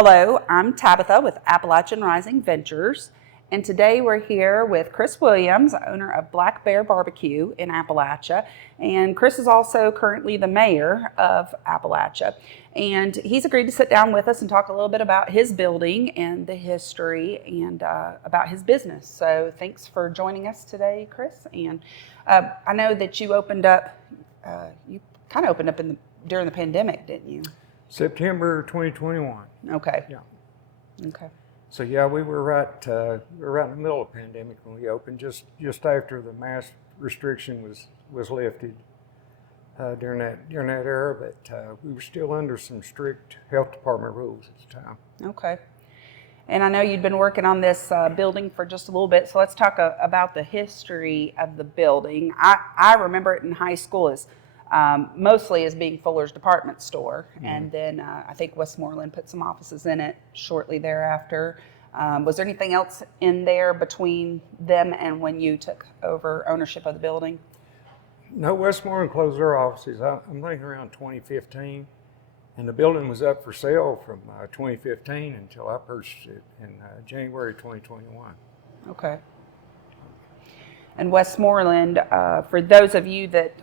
Hello, I'm Tabitha with Appalachian Rising Ventures, and today we're here with Chris Williams, owner of Black Bear BBQ in Appalachia. And Chris is also currently the mayor of Appalachia. And he's agreed to sit down with us and talk a little bit about his building and the history and about his business. So thanks for joining us today, Chris. And I know that you opened up, during the pandemic, didn't you? September 2021. Okay. Yeah. Okay. So yeah, we were right in the middle of the pandemic when we opened, just after the mask restriction was lifted during that era. But we were still under some strict health department rules at the time. Okay. And I know you'd been working on this building for just a little bit, so let's talk about the history of the building. I remember it in high school as mostly as being Fuller's department store. Mm-hmm. And then I think Westmoreland put some offices in it shortly thereafter. Was there anything else in there between them and when you took over ownership of the building? No, Westmoreland closed their offices, I'm thinking around 2015. And the building was up for sale from 2015 until I purchased it in January 2021. Okay. And Westmoreland, for those of you that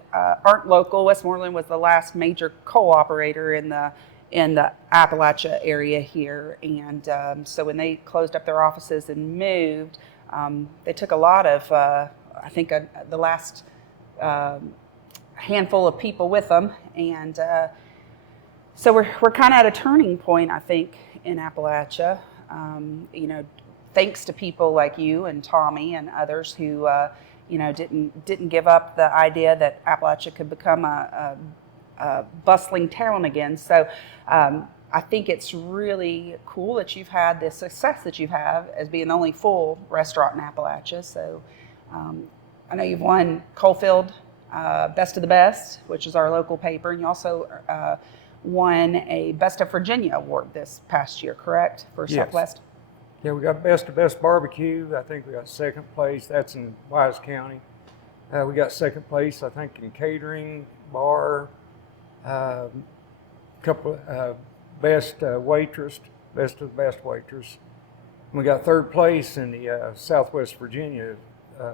aren't local, Westmoreland was the last major coal operator in the Appalachia area here. And so when they closed up their offices and moved, they took a lot of, I think the last handful of people with them. And so we're kind of at a turning point, I think, in Appalachia. Thanks to people like you and Tommy and others who, didn't give up the idea that Appalachia could become a bustling town again. So I think it's really cool that you've had the success that you have as being the only full restaurant in Appalachia. So I know you've won Coalfield Best of the Best, which is our local paper, and you also won a Best of Virginia award this past year, correct, for Yes. Southwest? Yeah, we got Best of Best Barbecue. I think we got second place. That's in Wise County. We got second place, I think, in catering, bar, couple best waitress, best of the best waitress. And we got third place in the Southwest Virginia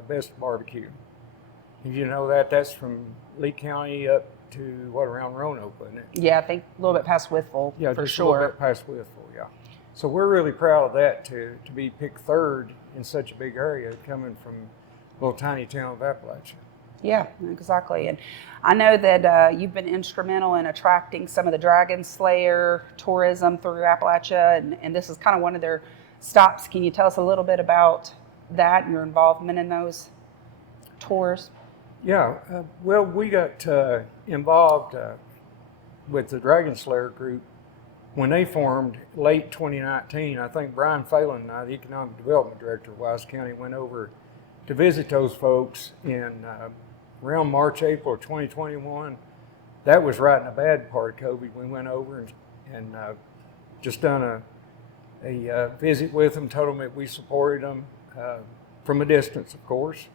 Best Barbecue. If you know that, that's from Lee County up to around Roanoke, wasn't it? Yeah, I think a little bit past Withville, yeah, for just sure. a little bit past Withville, yeah. So we're really proud of that to be picked third in such a big area, coming from a little tiny town of Appalachia. Yeah, exactly. And I know that you've been instrumental in attracting some of the Dragon Slayer tourism through Appalachia, and this is kind of one of their stops. Can you tell us a little bit about that and your involvement in those tours? Yeah, well, we got involved with the Dragon Slayer group when they formed late 2019. I think Brian Phelan, the Economic Development Director of Wise County, went over to visit those folks in around March, April of 2021. That was right in the bad part of COVID. We went over and just done a visit with them, told them that we supported them from a distance, of course.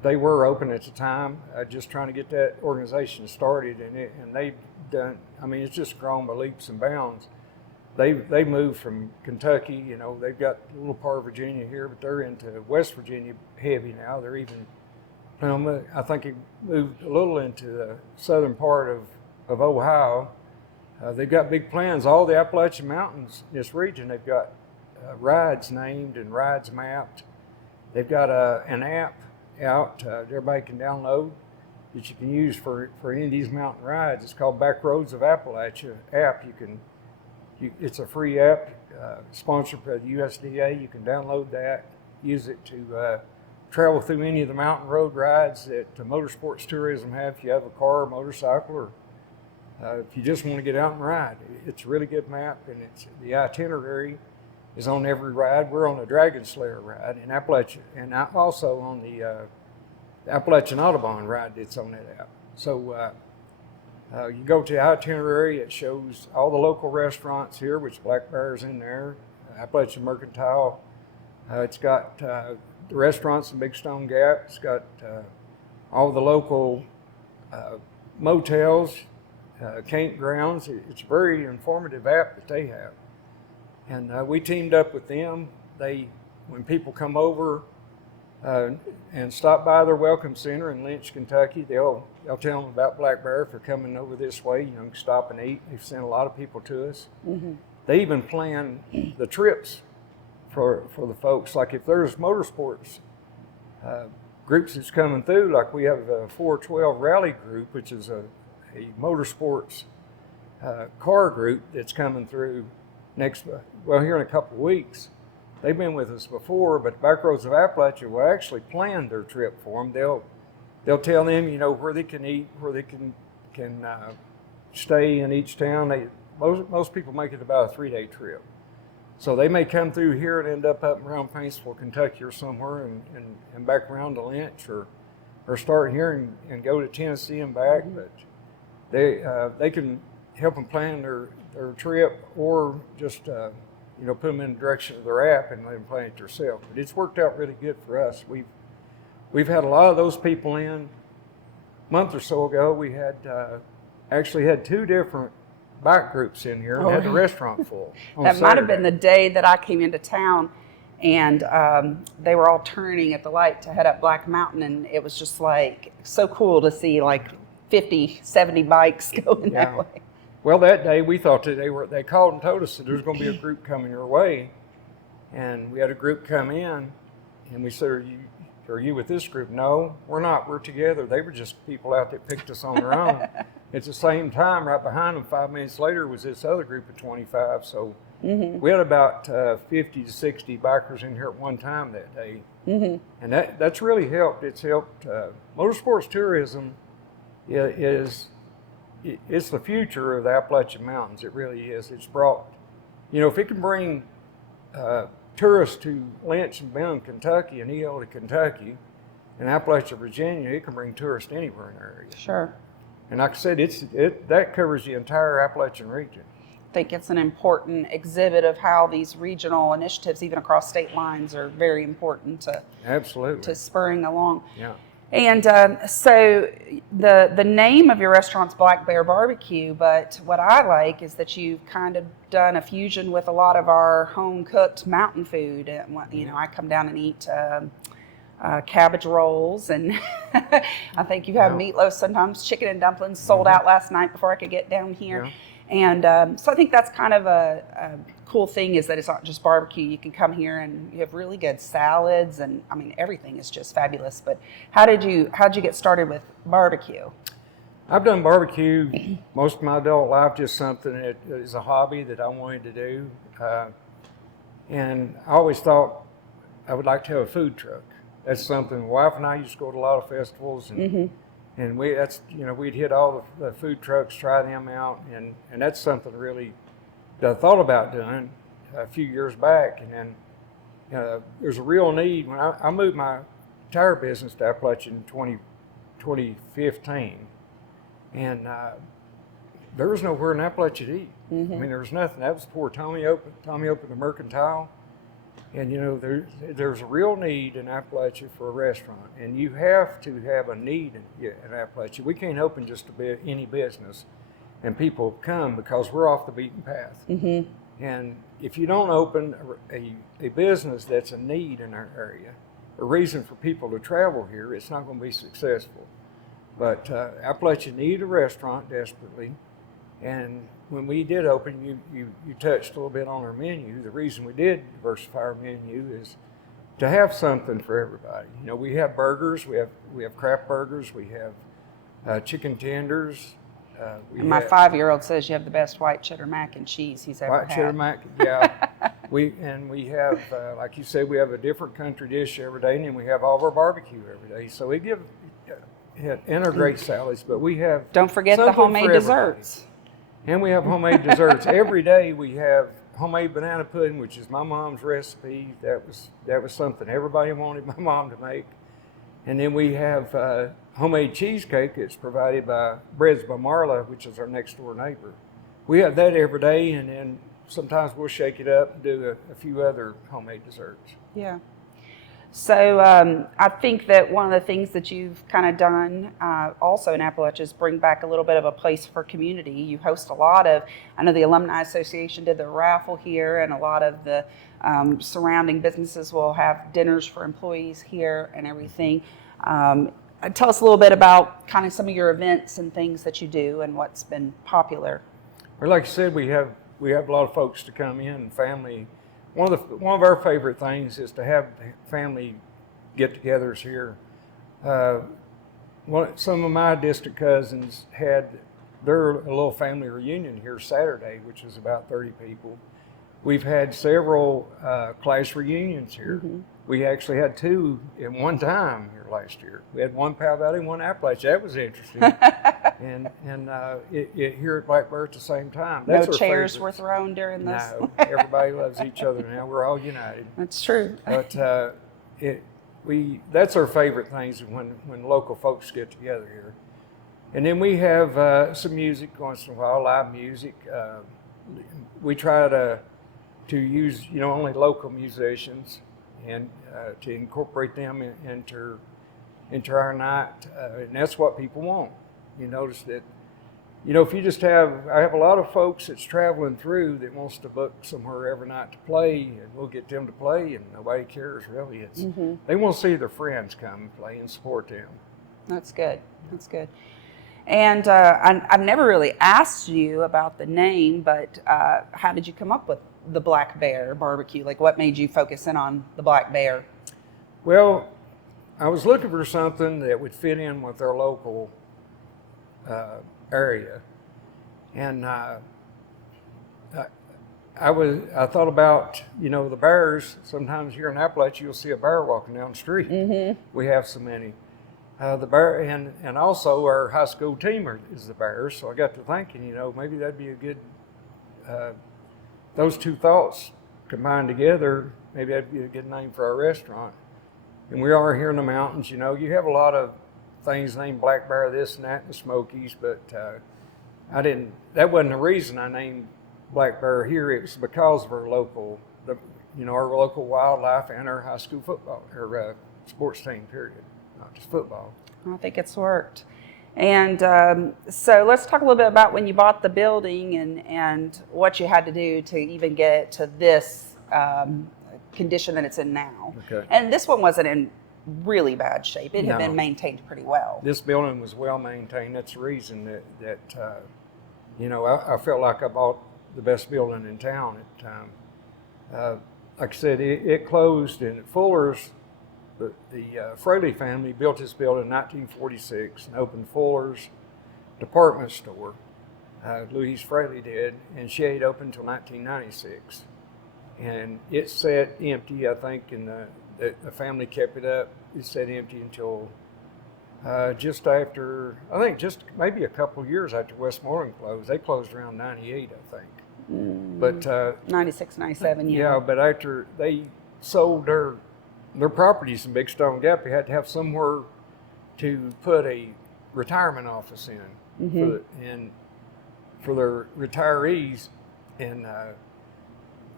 They were open at the time, just trying to get that organization started, and they've done. I mean, it's just grown by leaps and bounds. They moved from Kentucky, they've got a little part of Virginia here, but they're into West Virginia heavy now. They're even, I think he moved a little into the southern part of Ohio. They've got big plans. All the Appalachian Mountains, this region, they've got rides named and rides mapped. They've got an app out that everybody can download that you can use for any of these mountain rides. It's called Back Roads of Appalachia app. It's a free app sponsored by the USDA. You can download that, use it to travel through any of the mountain road rides that Motorsports tourism have. If you have a car or motorcycle, or if you just want to get out and ride, it's a really good map, and the itinerary is on every ride. We're on the Dragon Slayer ride in Appalachia, and also on the Appalachian Audubon ride that's on that app. So you go to the itinerary, it shows all the local restaurants here, which Black Bear's in there, Appalachian Mercantile. It's got the restaurants in Big Stone Gap. It's got all the local motels, campgrounds. It's a very informative app that they have. And we teamed up with them. When people come over and stop by their welcome center in Lynch, Kentucky, they'll tell them about Black Bear if they're coming over this way. You can stop and eat. They've sent a lot of people to us. Mm-hmm. They even plan the trips for the folks. Like if there's motorsports groups that's coming through, like we have a 412 rally group, which is a motorsports car group that's coming through here in a couple of weeks. They've been with us before, but Backroads of Appalachia will actually plan their trip for them. They'll tell them, where they can eat, where they can stay in each town. Most people make it about a 3-day trip. So they may come through here and end up around Paintsville, Kentucky or somewhere and back around to Lynch or start here and go to Tennessee and back. Mm-hmm. But they can help them plan their trip or just put them in the direction of their app and let them plan it themselves. But it's worked out really good for us. We've had a lot of those people in. A month or so ago, we had actually had 2 different bike groups in here and had the restaurant full. That might have been the day that I came into town, and they were all turning at the light to head up Black Mountain, and it was just like so cool to see like 50, 70 bikes going that way. Well, that day we thought that they called and told us that there was going to be a group coming your way, and we had a group come in, and we said, are you with this group? No, we're not. We're together. They were just people out that picked us on their own. At the same time, right behind them, 5 minutes later, was this other group of 25. So mm-hmm. we had about 50 to 60 bikers in here at one time that day. Mm-hmm. And that's really helped. It's helped. Motorsports tourism it's the future of the Appalachian Mountains. It really is. It's brought, if it can bring tourists to Lynch and Benham, Kentucky, and Eola, Kentucky, and Appalachia, Virginia, it can bring tourists anywhere in the area. Sure. And like I said, that covers the entire Appalachian region. I think it's an important exhibit of how these regional initiatives, even across state lines, are very important to spurring along. Yeah. And so the name of your restaurant's Black Bear BBQ, but what I like is that you've kind of done a fusion with a lot of our home-cooked mountain food. I come down and eat cabbage rolls, and I think you have meatloaf sometimes, chicken and dumplings sold out last night before I could get down here. Yeah. And so I think that's kind of a cool thing, is that it's not just barbecue. You can come here and you have really good salads, and I mean everything is just fabulous. But how'd you get started with barbecue? I've done barbecue most of my adult life, just something that is a hobby that I wanted to do, and I always thought I would like to have a food truck. That's something. My wife and I used to go to a lot of festivals, and and we'd hit all the food trucks, try them out, and that's something really that I thought about doing a few years back. And then there's a real need. When I moved my tire business to Appalachia in 2015, and there was nowhere in Appalachia to eat. Mm-hmm. I mean, there was nothing. That was before Tommy opened the Mercantile. And there's a real need in Appalachia for a restaurant, and you have to have a need in Appalachia. We can't open just any business, and people come because we're off the beaten path. Mm-hmm. And if you don't open a business that's a need in our area, a reason for people to travel here, it's not going to be successful. But Appalachia needed a restaurant desperately, and when we did open, you touched a little bit on our menu. The reason we did diversify our menu is to have something for everybody. We have burgers, we have craft burgers, we have chicken tenders. My 5-year-old says you have the best white cheddar mac and cheese he's ever had. White cheddar mac, yeah. we have, like you said, we have a different country dish every day, and then we have all of our barbecue every day. So we integrate salads, but we have don't forget the homemade desserts. And we have homemade desserts. Every day we have homemade banana pudding, which is my mom's recipe. That was something everybody wanted my mom to make. And then we have homemade cheesecake that's provided by Breads by Marla, which is our next door neighbor. We have that every day, and then sometimes we'll shake it up and do a few other homemade desserts. Yeah. So I think that one of the things that you've kind of done also in Appalachia is bring back a little bit of a place for community. You host a lot of, I know the Alumni Association did the raffle here, and a lot of the surrounding businesses will have dinners for employees here and everything. Tell us a little bit about kind of some of your events and things that you do and what's been popular. Well, like I said, we have a lot of folks to come in and family. One of our favorite things is to have family get-togethers here. Some of my distant cousins had their little family reunion here Saturday, which was about 30 people. We've had several class reunions here. Mm-hmm. We actually had 2 in one time here last year. We had one Powell Valley, one Appalachia. That was interesting. and it here at Black Bear at the same time. That's no chairs were thrown during this. No, everybody loves each other now. We're all united. That's true. But that's our favorite things when local folks get together here. And then we have some music once in a while, live music. We try to use only local musicians and to incorporate them into our night, and that's what people want. You notice that, if you just I have a lot of folks that's traveling through that wants to book somewhere every night to play, and we'll get them to play, and nobody cares really. It's They want to see their friends come and play and support them. That's good. That's good. And I've never really asked you about the name, but how did you come up with the Black Bear BBQ? Like, what made you focus in on the Black Bear? Well, I was looking for something that would fit in with our local area, and I thought about the bears. Sometimes here in Appalachia you'll see a bear walking down the street. Mm-hmm. We have so many. The bear and also our high school team is the Bears. So I got to thinking, maybe that'd be a good. Those two thoughts combined together, maybe that'd be a good name for our restaurant. And we are here in the mountains. You have a lot of things named Black Bear, this and that, and the Smokies, but that wasn't the reason I named Black Bear here. It was because of our local wildlife and our high school football, or sports team, period, not just football. I think it's worked. And so let's talk a little bit about when you bought the building and what you had to do to even get it to this condition that it's in now. Okay. And this one wasn't in really bad shape. It had been maintained pretty well. This building was well maintained. That's the reason that I felt like I bought the best building in town at the time. Like I said, it closed, and Fuller's, the Fraley family built this building in 1946 and opened Fuller's department store. Louise Fraley did, and she had opened until 1996. And it sat empty, I think, and the family kept it up. It sat empty until just maybe a couple of years after Westmoreland closed. They closed around 98, I think. But 96, 97, yeah. Yeah, but after they sold their properties in Big Stone Gap, they had to have somewhere to put a retirement office in, mm-hmm. for their retirees. And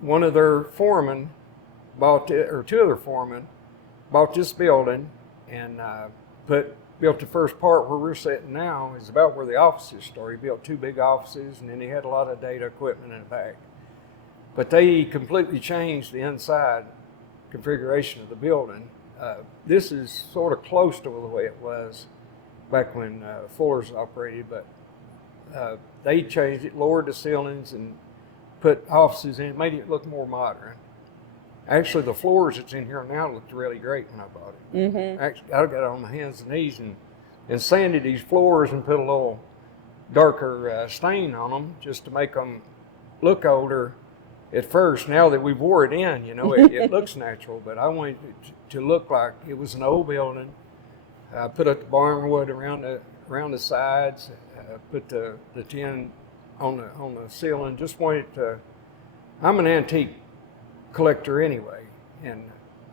one of their foremen two of their foremen bought this building and built the first part where we're sitting now is about where the offices started. He built 2 big offices, and then he had a lot of data equipment in the back. But they completely changed the inside configuration of the building. This is sort of close to the way it was back when Fuller's operated, but they changed it, lowered the ceilings, and put offices in, made it look more modern. Actually, the floors that's in here now looked really great when I bought it. Mm-hmm. Actually, I got on my hands and knees and sanded these floors and put a little darker stain on them just to make them look older at first. Now that we've wore it in, it looks natural, but I wanted it to look like it was an old building. I put up the barnwood around the sides, put the tin on the ceiling. Just wanted to. I'm an antique collector anyway, and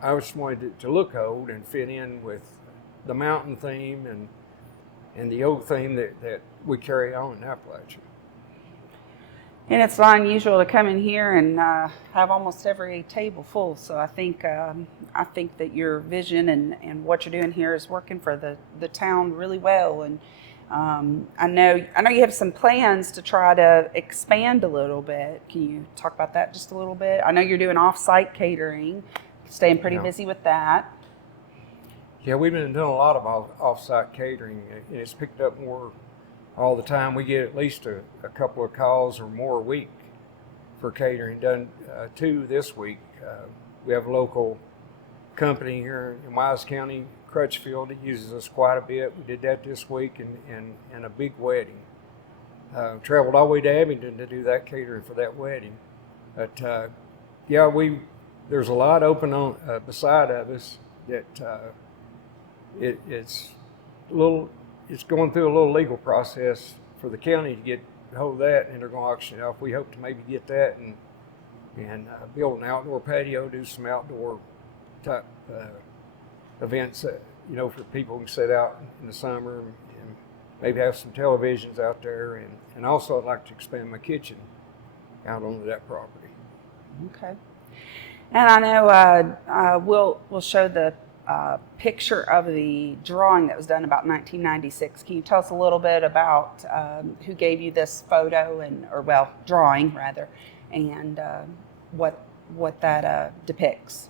I just wanted it to look old and fit in with the mountain theme and the old theme that we carry on in Appalachia. And it's not unusual to come in here and have almost every table full. So I think that your vision and what you're doing here is working for the town really well. And I know you have some plans to try to expand a little bit. Can you talk about that just a little bit? I know you're doing off-site catering, staying pretty busy with that. Yeah, we've been doing a lot of off-site catering, and it's picked up more all the time. We get at least a couple of calls or more a week for catering. Done 2 this week. We have a local company here in Wise County, Crutchfield, that uses us quite a bit. We did that this week and a big wedding. Traveled all the way to Abington to do that catering for that wedding. But yeah, there's a lot open on beside of us that it's a little. It's going through a little legal process for the county to get hold of that, and they're going to auction it off. We hope to maybe get that and build an outdoor patio, do some outdoor type events, for people who can sit out in the summer and maybe have some televisions out there. And also I'd like to expand my kitchen out onto that property. Okay. And I know we'll show the picture of the drawing that was done about 1996. Can you tell us a little bit about who gave you this photo drawing rather, and what that depicts?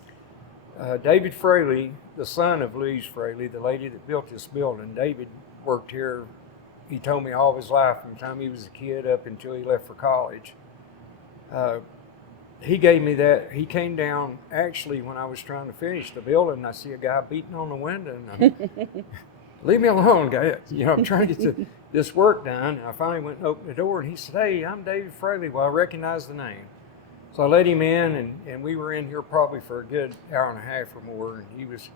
David Fraley, the son of Louise Fraley, the lady that built this building. David worked here, he told me, all of his life from the time he was a kid up until he left for college. He gave me that. He came down actually when I was trying to finish the building. I see a guy beating on the window, and I'm, leave me alone, guy. I'm trying to get this work done. And I finally went and opened the door, and he said, "Hey, I'm David Fraley." Well, I recognized the name. So I let him in, and we were in here probably for a good hour and a half or more. And he was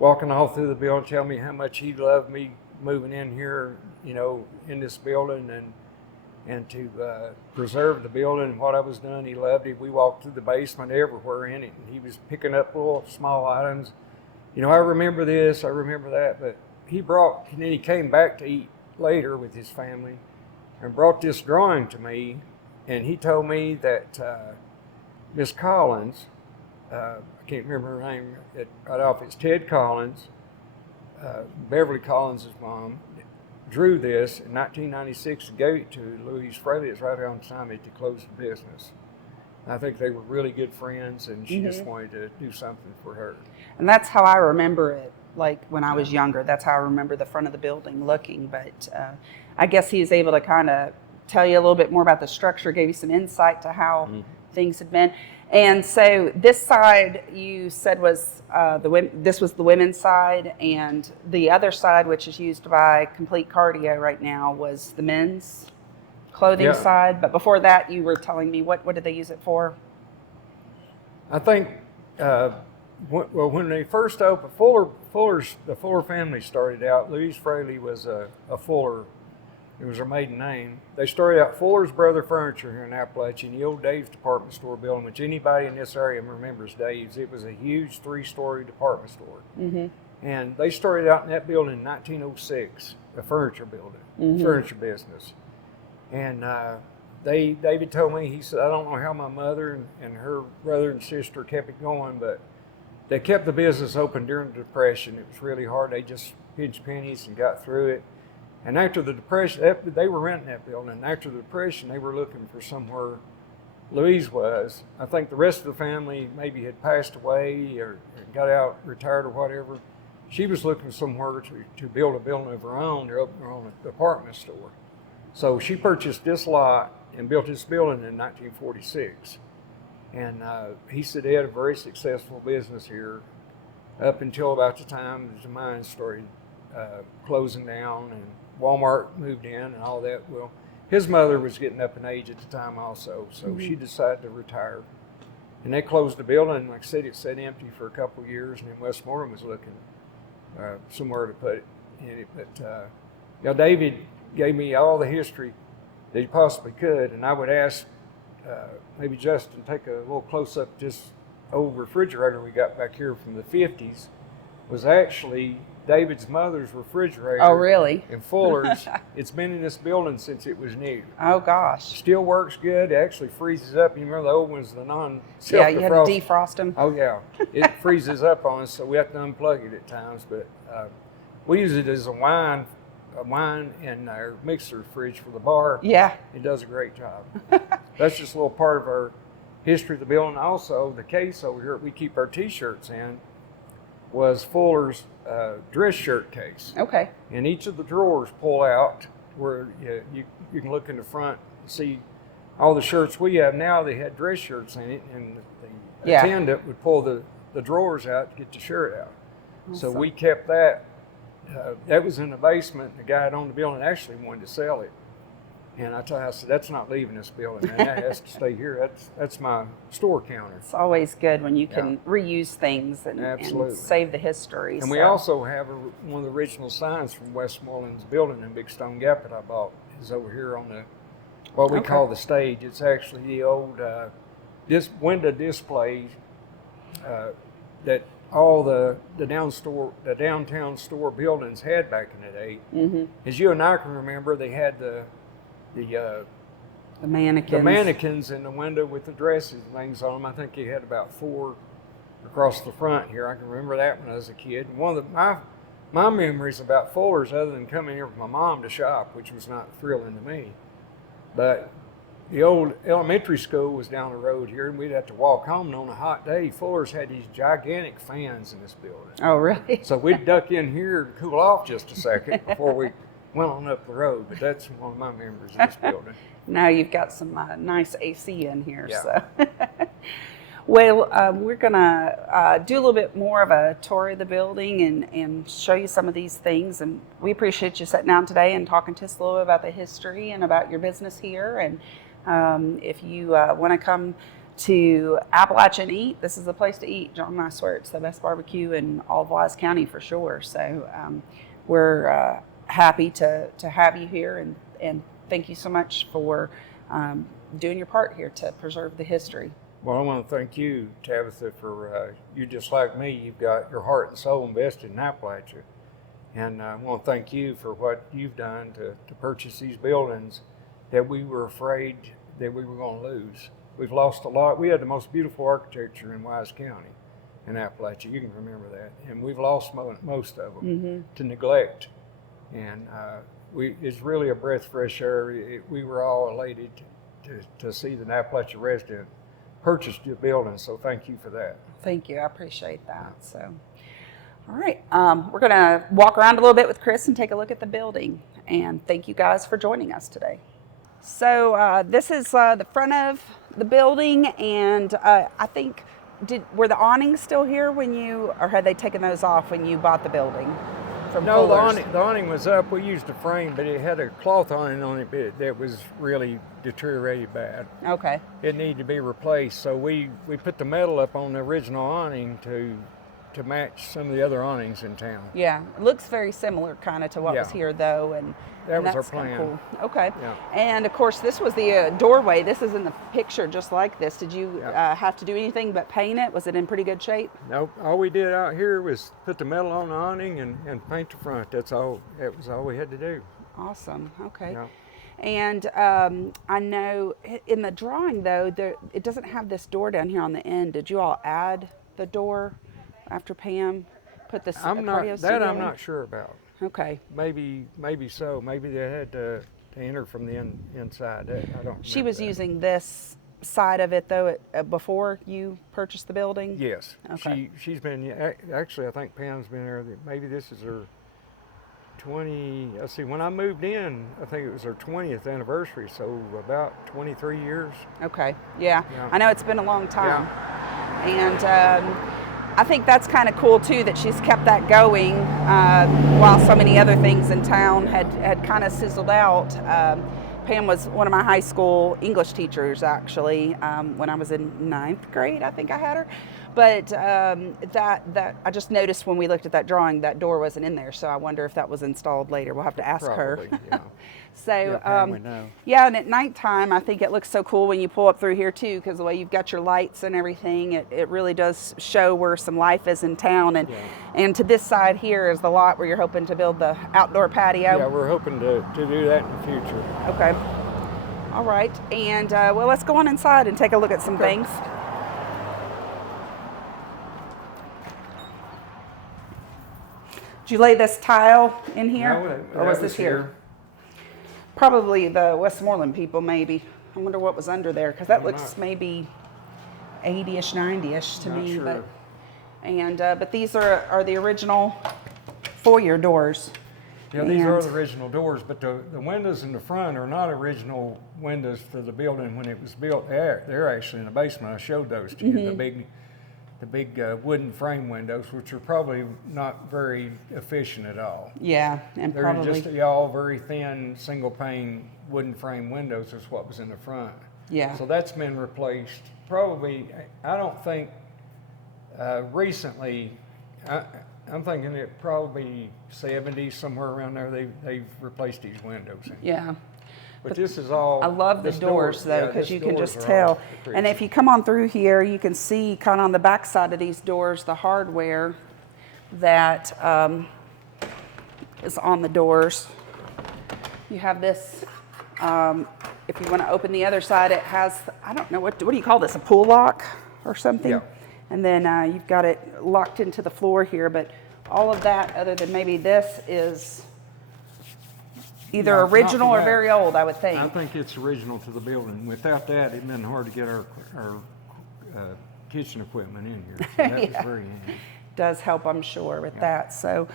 walking all through the building, telling me how much he loved me moving in here, in this building, and to preserve the building and what I was doing. He loved it. We walked through the basement everywhere in it, and he was picking up little small items. I remember this, I remember that, but and then he came back to eat later with his family and brought this drawing to me, and he told me that Miss Collins, I can't remember her name right off, it's Ted Collins, Beverly Collins' mom, drew this in 1996 and gave it to Louise Fraley. It's right around the time that they closed the business. I think they were really good friends, and she just wanted to do something for her. And that's how I remember it, like when I was younger. That's how I remember the front of the building looking. But I guess he was able to kind of tell you a little bit more about the structure, gave you some insight to how things had been. And so this side you said was this was the women's side, and the other side, which is used by Complete Cardio right now, was the men's clothing side. But before that, you were telling me what did they use it for? I think when they first opened, the Fuller family started out. Louise Fraley was a Fuller. It was her maiden name. They started out Fuller's Brother Furniture here in Appalachian, the old Dave's department store building, which anybody in this area remembers Dave's. It was a huge 3-story department store. And they started out in that building in 1906, a furniture building, furniture business. And David told me, he said, I don't know how my mother and her brother and sister kept it going, but they kept the business open during the Depression. It was really hard. They just pinched pennies and got through it. And after the Depression, they were renting that building. And after the Depression, they were looking for somewhere Louise was. I think the rest of the family maybe had passed away or got out, retired or whatever. She was looking somewhere to build a building of her own or open her own department store. So she purchased this lot and built this building in 1946. And he said they had a very successful business here up until about the time the mines started closing down and Walmart moved in and all that. Well, his mother was getting up in age at the time also, so she decided to retire. And they closed the building. Like I said, it sat empty for a couple of years, and then Westmoreland was looking somewhere to put it in it. But David gave me all the history that he possibly could, and I would ask maybe Justin take a little close-up. This old refrigerator we got back here from the 50s was actually David's mother's refrigerator. Oh, really? In Fuller's. It's been in this building since it was new. Oh, gosh. Still works good. It actually freezes up. You remember the old ones, the non-self-defrost? Yeah, you had to defrost them. Oh, yeah. It freezes up on us, so we have to unplug it at times. But we use it as a wine and our mixer fridge for the bar. Yeah. It does a great job. That's just a little part of our history of the building. Also, the case over here we keep our T-shirts in was Fuller's dress shirt case. Okay. And each of the drawers pull out where you can look in the front and see all the shirts we have now. They had dress shirts in it, and the attendant would pull the drawers out to get the shirt out. Awesome. So we kept that. That was in the basement. The guy that owned the building actually wanted to sell it. And I said, that's not leaving this building, man. That has to stay here. That's my store counter. It's always good when you can reuse things and save the history. And we also have one of the original signs from Westmoreland's building in Big Stone Gap that I bought is over here on what we call the stage. It's actually the old window display that all the downtown store buildings had back in the day. Mm-hmm. As you and I can remember, they had the mannequins in the window with the dresses and things on them. I think you had about 4 across the front here. I can remember that when I was a kid. And one of my memories about Fuller's, other than coming here with my mom to shop, which was not thrilling to me, but the old elementary school was down the road here, and we'd have to walk home. And on a hot day, Fuller's had these gigantic fans in this building. Oh, really? So we'd duck in here to cool off just a second before we went on up the road. But that's one of my memories of this building. Now you've got some nice AC in here. Yeah. So. Well, we're going to do a little bit more of a tour of the building and show you some of these things. And we appreciate you sitting down today and talking to us a little bit about the history and about your business here. And if you want to come to Appalachia and eat, this is the place to eat. John and I swear it's the best barbecue in all of Wise County for sure. So we're happy to have you here, and thank you so much for doing your part here to preserve the history. Well, I want to thank you, Tabitha, for you just like me. You've got your heart and soul invested in Appalachia. And I want to thank you for what you've done to purchase these buildings that we were afraid that we were going to lose. We've lost a lot. We had the most beautiful architecture in Wise County in Appalachia. You can remember that. And we've lost most of them to neglect. And it's really a breath of fresh air. We were all elated to see the Appalachia resident purchased your building, so thank you for that. Thank you. I appreciate that. So, all right. We're going to walk around a little bit with Chris and take a look at the building. And thank you guys for joining us today. So this is the front of the building, and I think, were the awnings still here or had they taken those off when you bought the building? No, the awning was up. We used a frame, but it had a cloth awning on it that was really deteriorated bad. Okay. It needed to be replaced, so we put the metal up on the original awning to match some of the other awnings in town. Yeah, it looks very similar kind of to what was here though, and that was that's our plan. Cool. Okay. Yeah. And of course, this was the doorway. This is in the picture just like this. Did you have to do anything but paint it? Was it in pretty good shape? Nope. All we did out here was put the metal on the awning and paint the front. That's all. That was all we had to do. Awesome. Okay. Yeah. And I know in the drawing though, it doesn't have this door down here on the end. Did you all add the door after Pam put this cardio studio I'm not sure about. Okay. Maybe so. Maybe they had to enter from the inside. I don't. She was using this side of it though before you purchased the building? Yes. Okay. She's been actually. I think Pam's been there. Maybe this is her 20. Let's see. When I moved in, I think it was her 20th anniversary. So about 23 years. Okay. Yeah. I know it's been a long time. Yeah. And I think that's kind of cool too that she's kept that going while so many other things in town had kind of sizzled out. Pam was one of my high school English teachers actually when I was in 9th grade. I think I had her. But that I just noticed when we looked at that drawing, that door wasn't in there. So I wonder if that was installed later. We'll have to ask Probably, her. yeah. So Yeah, apparently no. yeah, and at nighttime, I think it looks so cool when you pull up through here too, because the way you've got your lights and everything, it really does show where some life is in town. And and to this side here is the lot where you're hoping to build the outdoor patio. Yeah, we're hoping to do that in the future. Okay. All right. And well, let's go on inside and take a look at some things. Did you lay this tile in here? No, or was this here? Probably the Westmoreland people, maybe. I wonder what was under there, because that looks maybe 80-ish, 90-ish to me. Sure. But these are the original foyer doors. Yeah, these are the original doors, but the windows in the front are not original windows for the building when it was built. They're actually in the basement. I showed those to you, the big wooden frame windows, which are probably not very efficient at all. Yeah, and They're probably just all very thin, single pane wooden frame windows is what was in the front. Yeah. So that's been replaced. Probably, I don't think recently. I'm thinking it probably 70s, somewhere around there. They've replaced these windows. Yeah. But this is all. I love the doors though, because you can just tell. And if you come on through here, you can see kind of on the back side of these doors the hardware that is on the doors. You have this. If you want to open the other side, it has, I don't know, what do you call this, a pull lock or something? Yeah. And then you've got it locked into the floor here, but all of that, other than maybe this, is either original or very old, I would think. I think it's original to the building. Without that, it'd been hard to get our kitchen equipment in here. So that was very handy. Does help, I'm sure, with that. So,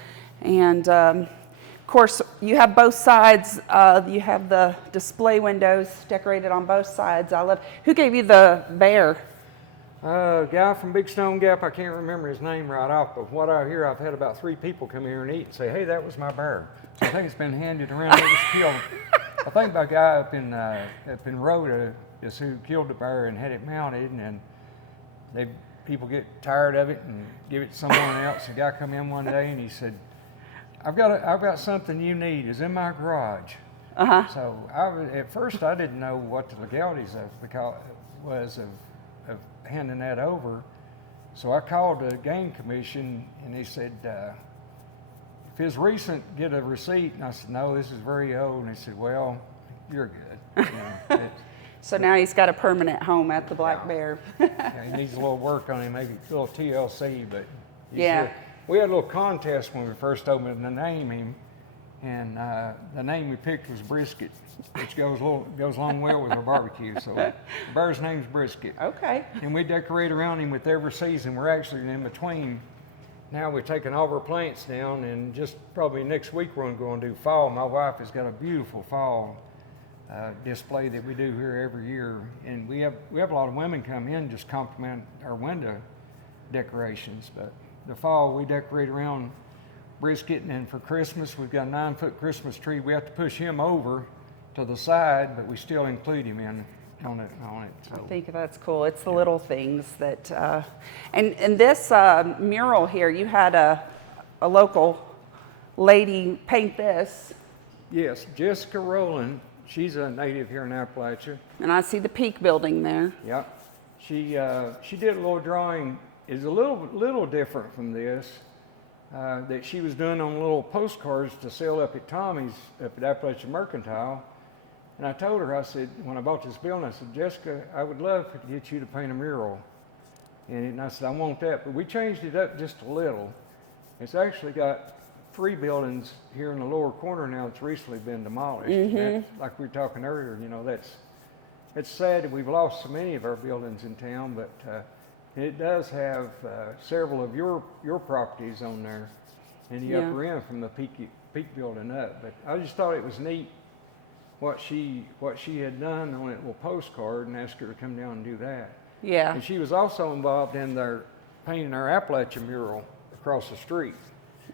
and of course, you have both sides. You have the display windows decorated on both sides. I love. Who gave you the bear? Guy from Big Stone Gap. I can't remember his name right off, but what I hear, I've had about 3 people come here and eat and say, "Hey, that was my bear." So I think it's been handed around. It was killed. I think by a guy up in Rhoda is who killed the bear and had it mounted, and people get tired of it and give it to someone else. A guy come in one day and he said, I've got something you need. It's in my garage. So at first I didn't know what the legalities of handing that over. So I called the game commission and they said, if it's recent, get a receipt. And I said, no, this is very old. And they said, well, you're good. So now he's got a permanent home at the Black Bear. Yeah, he needs a little work on him, maybe a little TLC, but yeah. We had a little contest when we first opened to name him, and the name we picked was Brisket, which goes along well with our barbecue. So the bear's name's Brisket. Okay. And we decorate around him with every season. We're actually in between. Now we're taking all of our plants down, and just probably next week we're going to do fall. My wife has got a beautiful fall display that we do here every year, and we have a lot of women come in just compliment our window decorations. But the fall we decorate around Brisket, and then for Christmas we've got a 9-foot Christmas tree. We have to push him over to the side, but we still include him on it. So. I think that's cool. It's the little things that, and this mural here, you had a local lady paint this. Yes, Jessica Rowland. She's a native here in Appalachia. And I see the Peak building there. Yeah. She did a little drawing. It's a little different from this that she was doing on little postcards to sell up at Tommy's up at Appalachian Mercantile. And I told her, I said, when I bought this building, I said, Jessica, I would love to get you to paint a mural. And I said, I want that. But we changed it up just a little. It's actually got 3 buildings here in the lower corner now that's recently been demolished. That, like we were talking earlier, it's sad that we've lost so many of our buildings in town, but it does have several of your properties on there in the upper end from the Peak building up. But I just thought it was neat what she had done on that little postcard, and asked her to come down and do that. Yeah. And she was also involved in painting our Appalachia mural across the street.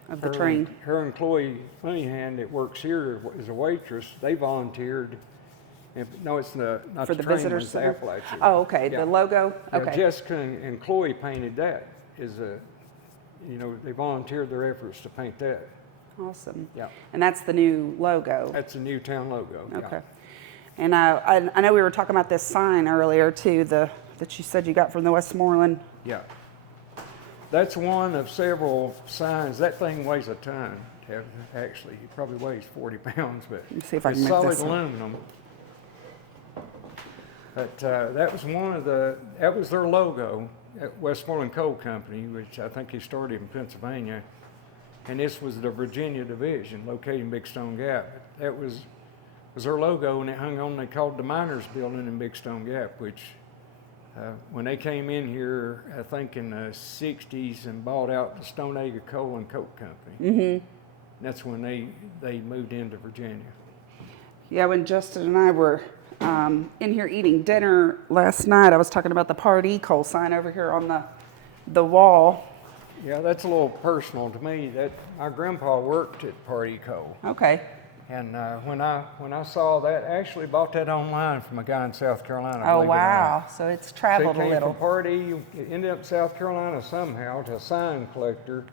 Of the train. Her employee, Funny Hand, that works here as a waitress, they volunteered No, it's not For the the train visitor ones, the center? Appalachian. Oh, okay, Yeah. the logo? Yeah, Okay. Jessica and Chloe painted that. They volunteered their efforts to paint that. Awesome. Yeah. And that's the new logo? That's the new town logo. Okay. Yeah. And I know we were talking about this sign earlier too, that you said you got from the Westmoreland. Yeah. That's one of several signs. That thing weighs a ton. Actually, it probably weighs 40 pounds, but Let me see if I can it's make solid this up. aluminum. But that was their logo at Westmoreland Coal Company, which I think he started in Pennsylvania. And this was the Virginia division located in Big Stone Gap. That was their logo, and it hung on, they called the Miners Building in Big Stone Gap, which when they came in here, I think in the 60s and bought out the Stone Acre Coal and Coke Company. Mm-hmm. That's when they moved into Virginia. Yeah, when Justin and I were in here eating dinner last night, I was talking about the Party Coal sign over here on the wall. Yeah, that's a little personal to me. That my grandpa worked at Party Coal. Okay. And when I saw that, I actually bought that online from a guy in South Carolina. Oh, believe it or wow. not. So it's So traveled he a came little. from Party, ended up in South Carolina somehow to a sign collector,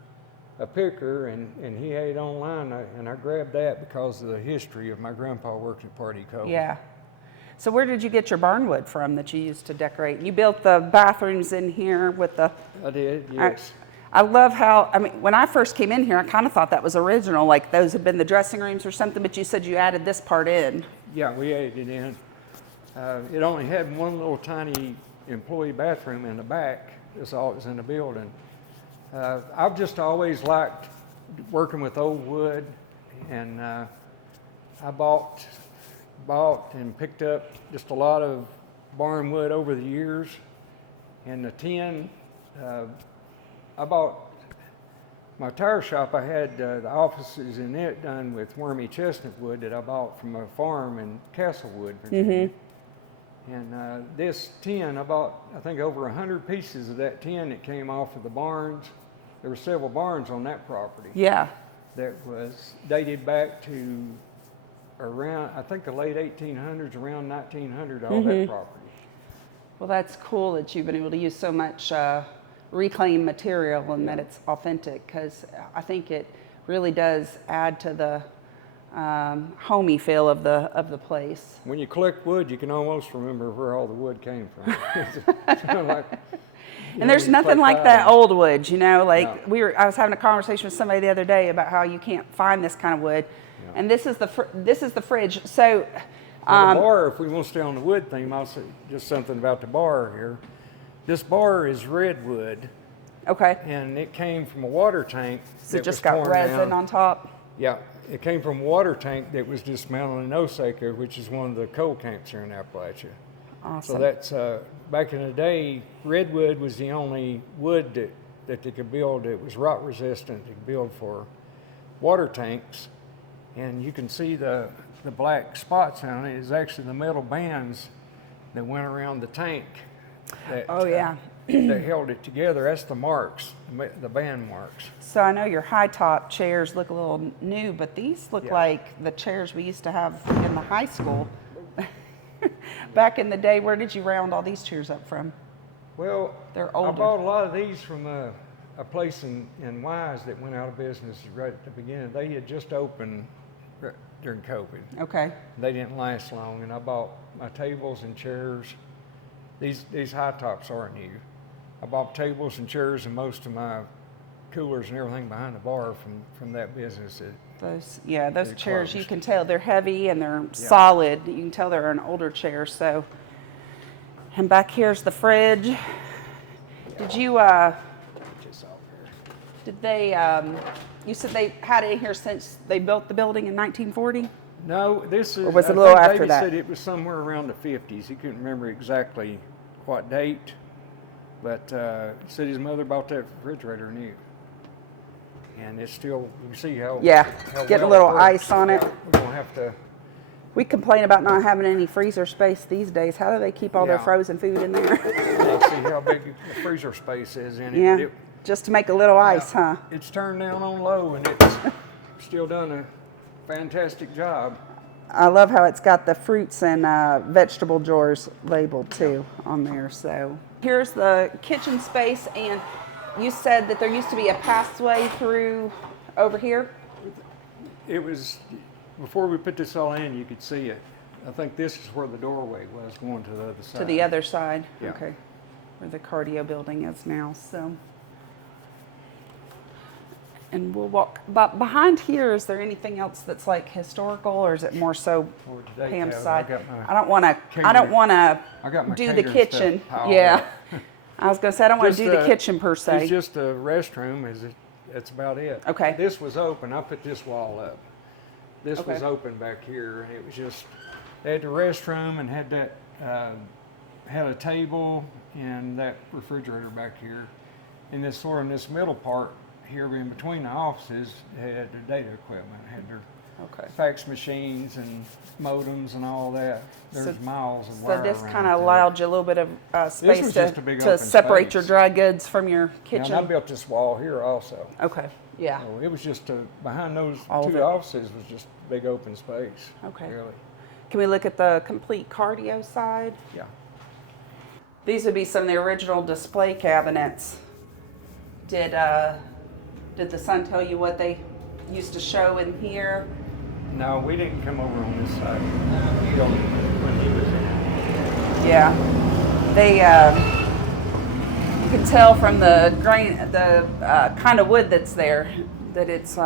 a picker, and he had it online, and I grabbed that because of the history of my grandpa working at Party Coal. Yeah. So where did you get your barnwood from that you used to decorate? You built the bathrooms in here with the... I did, yes. I love how, I mean, when I first came in here, I kind of thought that was original, like those had been the dressing rooms or something, but you said you added this part in. Yeah, we added it in. It only had one little tiny employee bathroom in the back. That's all that was in the building. I've just always liked working with old wood, and I bought and picked up just a lot of barn wood over the years. And the tin, I bought my tire shop. I had the offices in it done with wormy chestnut wood that I bought from a farm in Castlewood, Virginia. Mm-hmm. And this tin, I bought, I think, over 100 pieces of that tin that came off of the barns. There were several barns on that property. Yeah. That was dated back to around, I think, the late 1800s, around 1900, all that property. Well, that's cool that you've been able to use so much reclaimed material and that it's authentic, because I think it really does add to the homey feel of the place. When you collect wood, you can almost remember where all the wood came from. It's kind of like, And there's nothing like that old wood, you know, like No. I was having a conversation with somebody the other day about how you can't find this kind of wood. Yeah. And this is the fridge. So Well, the bar, if we want to stay on the wood theme, I'll say just something about the bar here. This bar is redwood, okay. and it came from a water tank. So it that just was got torn resin down. on top. Yeah, it came from a water tank that was dismantled in Osaka, which is one of the coal camps here in Appalachia. Awesome. So that's, back in the day, redwood was the only wood that they could build that was rot resistant. They could build for water tanks. And you can see the black spots on it is actually the metal bands that went around the tank. That, Oh, yeah. That held it together. That's the marks, the band marks. So I know your high top chairs look a little new, but these look Yeah. like the chairs we used to have in the high school. Back in the day, where did you round all these chairs up from? Well, They're I older. bought a lot of these from a place in Wise that went out of business right at the beginning. They had just opened during COVID. Okay. They didn't last long, and I bought my tables and chairs. These high tops aren't new. I bought tables and chairs and most of my coolers and everything behind the bar from that business. Those They're chairs, you closed. can tell they're heavy and they're solid. You can tell they're an older chair. So, and back here's the fridge. Did you, Just out there. did they, you said they had it in here since they built the building in 1940? No, this is. Or was it a I little think after David that? said it was somewhere around the 50s. He couldn't remember exactly what date, but he said his mother bought that refrigerator new, and it's still. You can see how. Yeah, how getting a well little it ice works. on it. Yeah, we're gonna have to. We complain about not having any freezer space these days. How do they keep all their Yeah. frozen food in there? See how big the freezer space is in it. Yeah, It- just to make a little ice, huh? It's turned down on low, and it's still done a fantastic job. I love how it's got the fruits and vegetable drawers labeled too on there. So here's the kitchen space, and you said that there used to be a passageway through over here? It was, before we put this all in, you could see it. I think this is where the doorway was going to the other side. To the other side? Yeah. Okay. Where the cardio building is now, so. And we'll walk, but behind here, is there anything else that's like historical, or is it more so Or today, Pam's Cal, side? I I don't want to I got my do the catering kitchen. stuff piled Yeah. up. I was going to say, I don't want to Just, do the kitchen per se. It's just a restroom, that's about it. Okay. This was open, I put this wall up. This was Okay. open back here, and it was just, they had the restroom and had that, had a table and that refrigerator back here. And this sort of, this middle part here in between the offices had their data equipment, had their Okay. fax machines and modems and all that. There's miles of wire So this around kind there. of allowed you a little bit of space was to, just a big to open separate your space. dry goods from your Yeah, kitchen. and I built this wall here also. Okay. Yeah. So it was just behind those All of two it. offices was just big open space. Okay. Really. Can we look at the complete cardio side? Yeah. These would be some of the original display cabinets. Did the son tell you what they used to show in here? No, we didn't come over on this side. He don't, when he was in. Yeah. They, you can tell from the grain, the kind of wood that's there, that it's,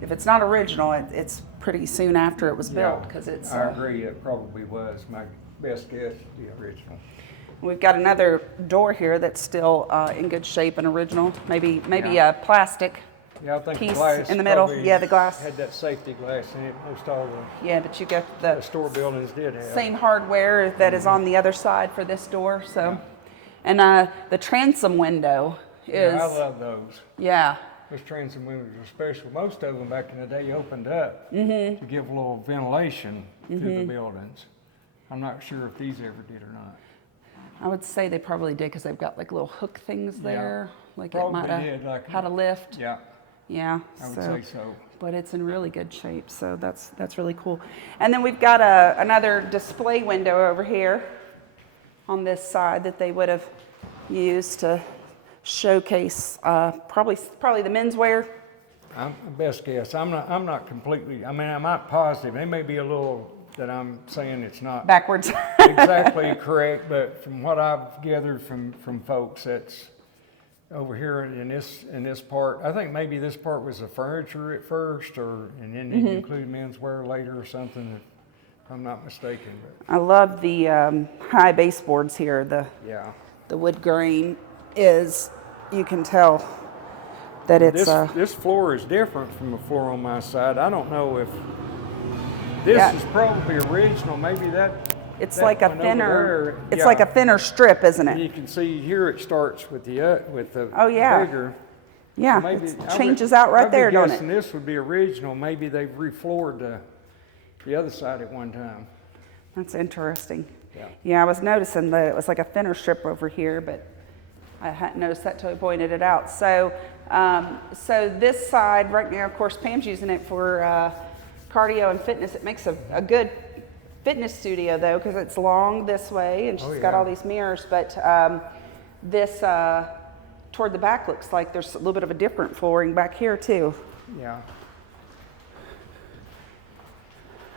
if it's not original, it's pretty soon after it was built, because it's. I agree. It probably was. My best guess is the original. We've got another door here that's still in good shape and original. Maybe Yeah. plastic. Yeah, I think the Piece glass in the middle. probably Yeah, the glass. had that safety glass in it. Most all Yeah, but you get the the store buildings did have. same hardware that is on the other side for this door. So, and the transom window is. Yeah, I love those. Yeah. Those transom windows are special. Most of them back in the day opened up to give a little ventilation through the buildings. I'm not sure if these ever did or not. I would say they probably did, because they've got like little hook things there. Like it Probably might have did, like- had a lift. Yeah, Yeah. I would say so. But it's in really good shape, so that's really cool. And then we've got another display window over here on this side that they would have used to showcase probably the menswear. I'm best guess. I'm not completely. I mean, I'm not positive. It may be a little that I'm saying it's not Backwards. exactly correct, but from what I've gathered from folks, that's over here in this part. I think maybe this part was the furniture at first, and then they include menswear later or something. If I'm not mistaken. But I love the high baseboards here. yeah. The wood grain is, you can tell that it's This floor is different from the floor on my side. I don't know if this Yeah. is probably original. Maybe it's that like a one over thinner. there, It's yeah. like a thinner strip, isn't it? You can see here it starts with the Oh, yeah. bigger. Yeah, Maybe it I would- changes out right I'd be there, don't guessing it? this would be original. Maybe they've refloored the other side at one time. That's interesting. Yeah. Yeah, I was noticing that it was like a thinner strip over here, but I hadn't noticed that till he pointed it out. So, so this side right now, of course, Pam's using it for cardio and fitness. It makes a good fitness studio though, because it's long this way and she's got all these mirrors. But this toward the back looks like there's a little bit of a different flooring back here too. Yeah.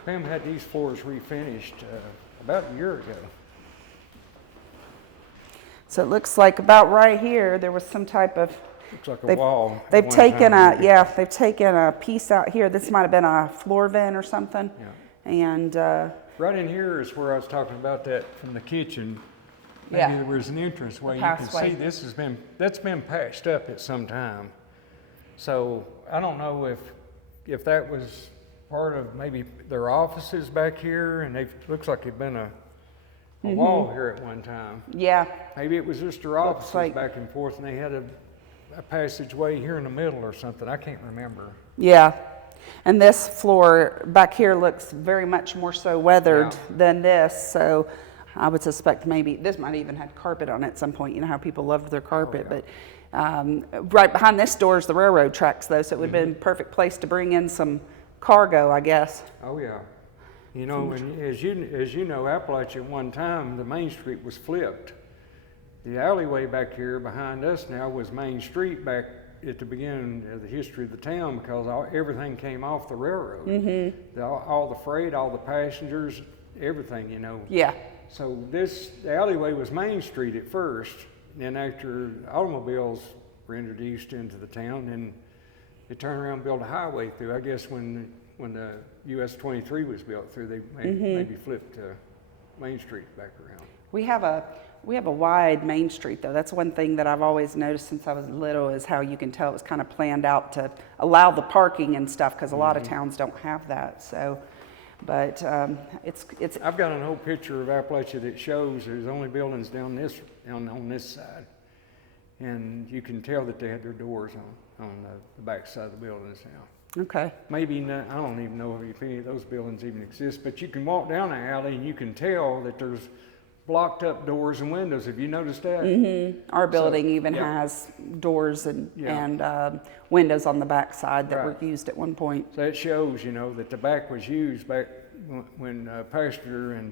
Pam had these floors refinished about a year ago. So it looks like about right here there was some type of. Looks like a They've- wall. at They've one taken time, maybe. they've taken a piece out here. This might have been a floor vent or something. Yeah. And Right in here is where I was talking about that from the kitchen. Maybe Yeah. there was an entrance way. You passway. can see that's been patched up at some time. So I don't know if that was part of maybe their offices back here, and looks like there'd been a wall here at one time. yeah, Maybe it was just their offices like- back and forth, and they had a passageway here in the middle or something. I can't remember. yeah. And this floor back here looks very much more so weathered Yeah. than this. So I would suspect maybe this might even had carpet on it at some point. You know how people loved their carpet. yeah. But right behind this door is the railroad tracks though. So it would have been a perfect place to bring in some cargo, I guess. Oh yeah. You know, and as you know, Appalachia at one time, the main street was flipped. The alleyway back here behind us now was Main Street back at the beginning of the history of the town, because everything came off the railroad. All the freight, all the passengers, everything, you know. Yeah. So the alleyway was Main Street at first, and then after automobiles were introduced into the town, then they turned around and built a highway through. I guess when the US 23 was built through, they maybe flipped Main Street back around. We have a wide Main Street, though. That's one thing that I've always noticed since I was little, is how you can tell it was kind of planned out to allow the parking and stuff, because a lot of towns don't have that. So, but it's. I've got an old picture of Appalachia that shows there's only buildings down on this side, and you can tell that they had their doors on the back side of the buildings now. Okay. Maybe not, I don't even know if any of those buildings even exist, but you can walk down the alley and you can tell that there's blocked up doors and windows. Have you noticed that? Our building even has doors and windows on the back side that were used at one point. So it shows, you know, that the back was used back when passenger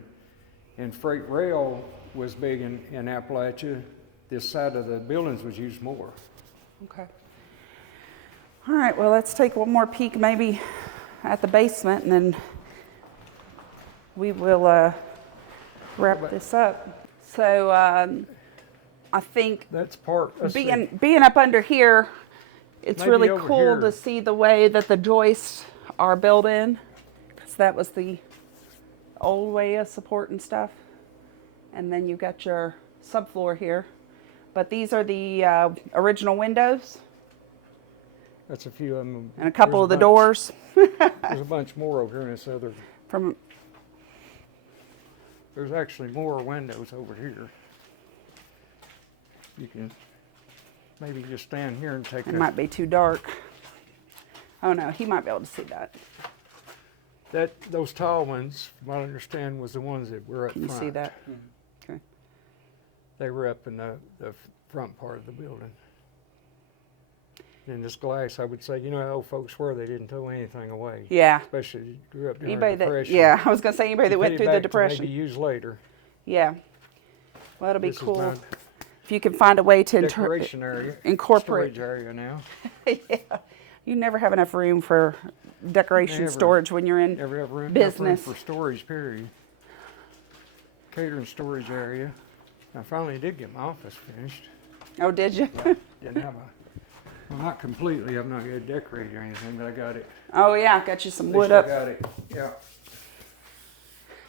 and freight rail was big in Appalachia. This side of the buildings was used more. Okay. All right, well, let's take one more peek maybe at the basement, and then we will wrap this up. So I think that's part being up under here, it's maybe really over cool here. to see the way that the joists are built in, because that was the old way of supporting stuff. And then you've got your subfloor here, but these are the original windows. That's a few of them. And a couple of the doors. There's a bunch more over here in this other. There's actually more windows over here. You can maybe just stand here and take It might be too dark. Oh no, he might be able to see that. Those tall ones, from what I understand, was the ones that were up front. Can you see that? Okay. They were up in the front part of the building. And this glass, I would say, you know how old folks were, they didn't throw anything away. Yeah. Especially if you grew up during Anybody the Depression. yeah, I was going to say anybody that went through the Depression. Maybe used later. Yeah. Well, it'll be This is cool my if you can find a way to decoration area, incorporate. storage area now. Yeah. You never have enough room for decoration Never. storage when you're in Never have room business. for storage, period. Catering storage area. I finally did get my office finished. Oh, did you? Didn't have well, not completely. I've not yet decorated or anything, but I got it. Oh yeah, got you some At wood least up. I got it. Yeah.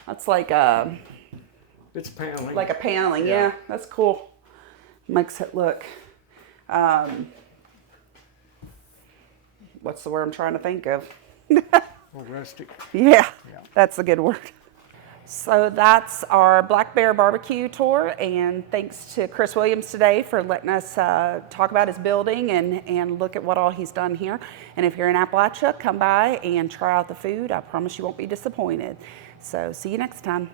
That's like It's paneling. a paneling. Yeah. Yeah, that's cool. Makes it look. What's the word I'm trying to think of? More rustic. Yeah, Yeah. that's a good word. So that's our Black Bear BBQ tour, and thanks to Chris Williams today for letting us talk about his building and look at what all he's done here. And if you're in Appalachia, come by and try out the food. I promise you won't be disappointed. So see you next time.